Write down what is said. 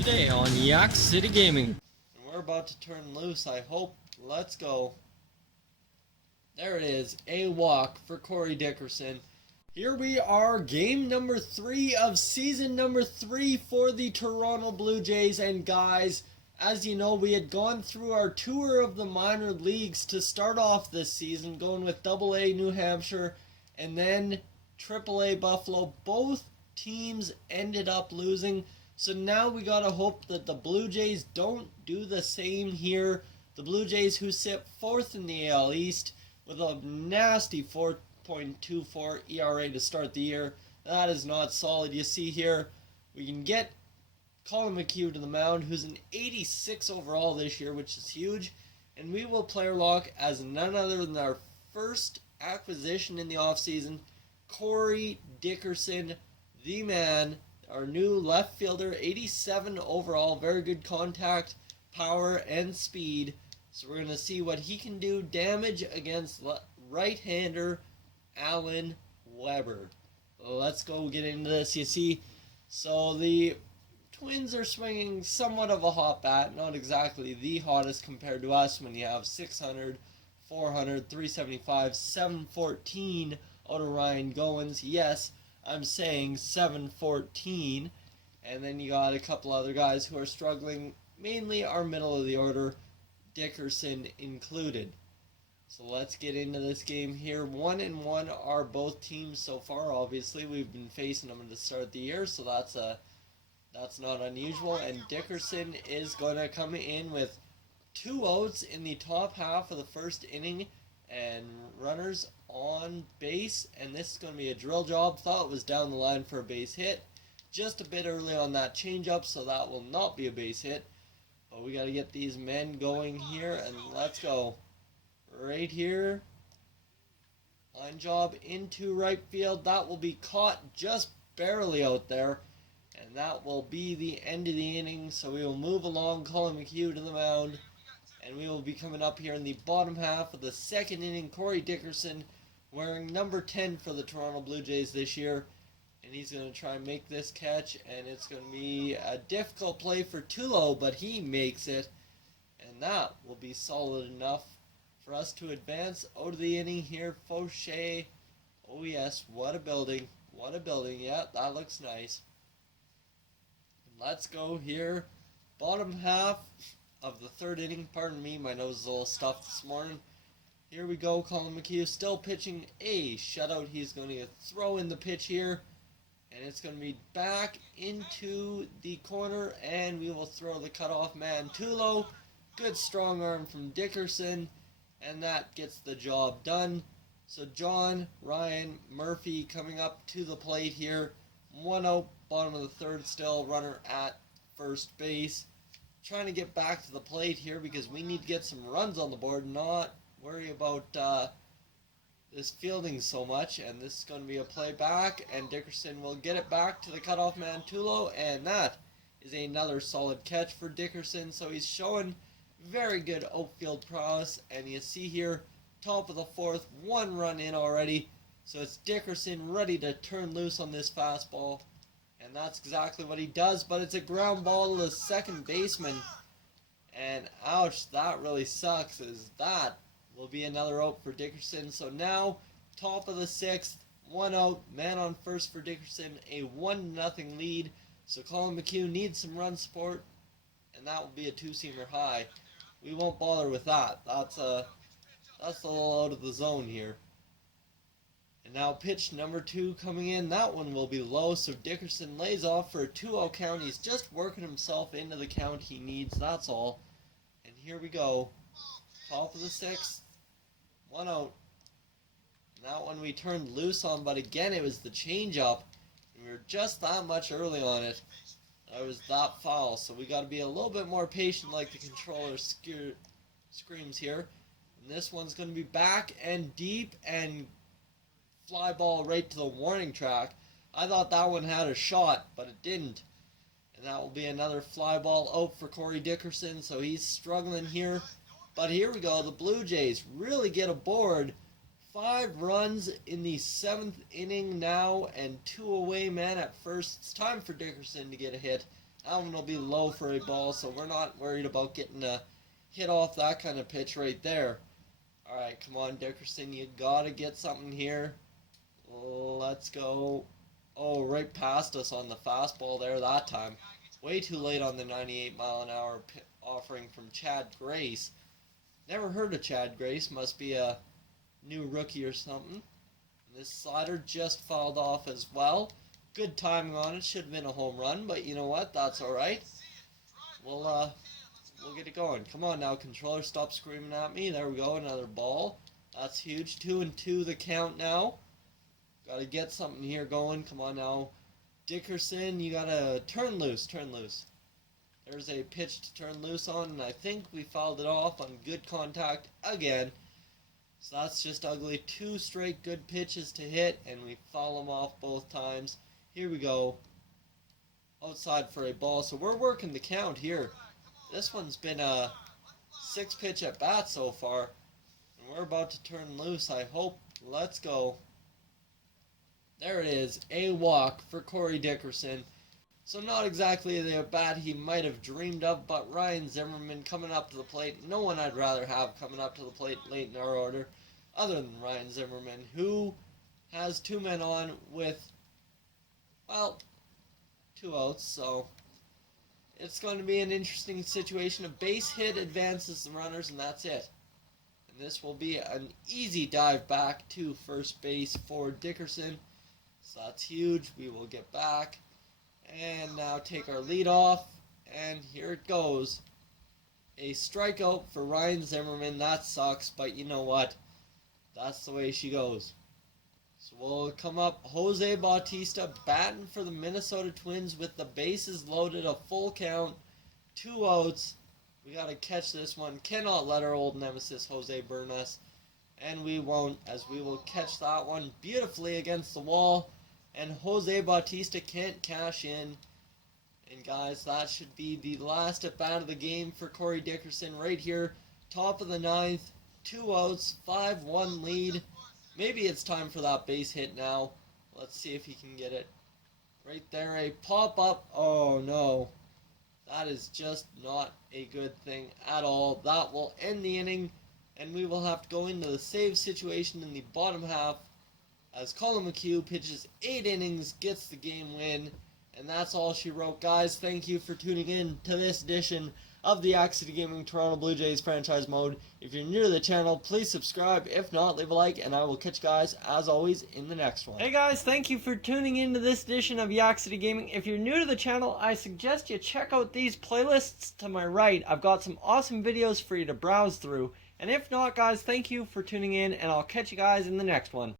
Today on Yak City Gaming. And we're about to turn loose, I hope. Let's go. There it is, a walk for Corey Dickerson. Here we are, game number 3 of season number 3 for the Toronto Blue Jays. And guys, as you know, we had gone through our tour of the minor leagues to start off this season, going with AA New Hampshire and then AAA Buffalo. Both teams ended up losing. So now we gotta hope that the Blue Jays don't do the same here. The Blue Jays, who sit 4th in the AL East with a nasty 4.24 ERA to start the year. That is not solid. You see here, we can get Colin McHugh to the mound, who's an 86 overall this year, which is huge. And we will player lock as none other than our first acquisition in the offseason, Corey Dickerson, the man. Our new left fielder, 87 overall, very good contact, power, and speed. So we're going to see what he can do damage against right-hander Alan Weber. Let's go get into this. You see, so the Twins are swinging somewhat of a hot bat, not exactly the hottest compared to us when you have 600, 400, 375, 714 out of Ryan Goins. Yes, I'm saying 714, and then you got a couple other guys who are struggling, mainly our middle of the order, Dickerson included. So let's get into this game here. 1-1 are both teams so far. Obviously, we've been facing them to start the year, so that's not unusual. And Dickerson is going to come in with 2 outs in the top half of the first inning and runners on base, and this is going to be a drill job. Thought it was down the line for a base hit, just a bit early on that changeup, so that will not be a base hit. But we got to get these men going here, and let's go. Right here, line job into right field. That will be caught just barely out there, and that will be the end of the inning. So we will move along, Colin McHugh to the mound. And we will be coming up here in the bottom half of the second inning. Corey Dickerson wearing number 10 for the Toronto Blue Jays this year. And he's going to try and make this catch. And it's going to be a difficult play for Tulo, but he makes it. And that will be solid enough for us to advance out of the inning here. Fauché. Oh yes, what a building. What a building. Yeah, that looks nice. Let's go here. Bottom half of the third inning. Pardon me, my nose is a little stuffed this morning. Here we go. Colin McHugh still pitching a shutout. He's going to throw in the pitch here, and it's going to be back into the corner, and we will throw the cutoff man Tulo. Good strong arm from Dickerson, and that gets the job done. So John, Ryan, Murphy coming up to the plate here. 1 out, bottom of the third still, runner at first base. Trying to get back to the plate here because we need to get some runs on the board, not worry about this fielding so much. And this is going to be a play back, and Dickerson will get it back to the cutoff man Tulo, and that is another solid catch for Dickerson. So he's showing very good outfield prowess, and you see here, top of the fourth, 1 run in already. So it's Dickerson ready to turn loose on this fastball. And that's exactly what he does, but it's a ground ball to the second baseman. And ouch, that really sucks, as that will be another out for Dickerson. So now, top of the 6th, 1 out, man on first for Dickerson, a 1-0 lead. So Colin McHugh needs some run support, and that will be a 2-seamer high. We won't bother with that. That's a little out of the zone here. And now pitch number 2 coming in. That one will be low, so Dickerson lays off for a 2-0 count. He's just working himself into the count he needs, that's all. And here we go. Top of the 6th. 1 out. And that one we turned loose on, but again it was the changeup. And we were just that much early on it. That was that foul, so we got to be a little bit more patient like the controller screams here. And this one's going to be back and deep and fly ball right to the warning track. I thought that one had a shot, but it didn't. And that will be another fly ball out for Corey Dickerson, so he's struggling here. But here we go, the Blue Jays really get aboard. 5 runs in the 7th inning now, and 2 away men at first. It's time for Dickerson to get a hit. That one will be low for a ball, so we're not worried about getting a hit off that kind of pitch right there. Alright, come on, Dickerson. You gotta get something here. Let's go. Oh, right past us on the fastball there that time. Way too late on the 98-mile-an-hour offering from Chad Grace. Never heard of Chad Grace. Must be a new rookie or something. This slider just fouled off as well. Good timing on it. Should have been a home run, but you know what? That's alright. We'll get it going. Come on now, controller. Stop screaming at me. There we go. Another ball. That's huge. 2-2 the count now. Got to get something here going. Come on now. Dickerson, you got to turn loose. Turn loose. There's a pitch to turn loose on, and I think we fouled it off on good contact again. So that's just ugly. 2 straight good pitches to hit, and we foul them off both times. Here we go. Outside for a ball. So we're working the count here. This one's been a 6-pitch at bat so far. And we're about to turn loose, I hope. Let's go. There it is. A walk for Corey Dickerson. So not exactly the at bat he might have dreamed of, but Ryan Zimmerman coming up to the plate. No one I'd rather have coming up to the plate late in our order other than Ryan Zimmerman, who has 2 men on with, well, 2 outs, so it's going to be an interesting situation. A base hit advances the runners, and that's it. And this will be an easy dive back to first base for Dickerson. So that's huge. We will get back and now take our lead off, and here it goes. A strikeout for Ryan Zimmerman. That sucks, but you know what? That's the way she goes. So we'll come up. Jose Bautista batting for the Minnesota Twins with the bases loaded, a full count, 2 outs. We got to catch this one. Cannot let our old nemesis Jose burn us. And we won't, as we will catch that one beautifully against the wall. And Jose Bautista can't cash in. And guys, that should be the last at bat of the game for Corey Dickerson right here. Top of the 9th, 2 outs, 5-1 lead. Maybe it's time for that base hit now. Let's see if he can get it. Right there, a pop-up. Oh, no. That is just not a good thing at all. That will end the inning, and we will have to go into the save situation in the bottom half as Colin McHugh pitches 8 innings, gets the game win. And that's all she wrote. Guys, thank you for tuning in to this edition of the Yak City Gaming Toronto Blue Jays franchise mode. If you're new to the channel, please subscribe. If not, leave a like, and I will catch you guys, as always, in the next one. Hey guys, thank you for tuning in to this edition of Yak City Gaming. If you're new to the channel, I suggest you check out these playlists to my right. I've got some awesome videos for you to browse through. And if not, guys, thank you for tuning in, and I'll catch you guys in the next one.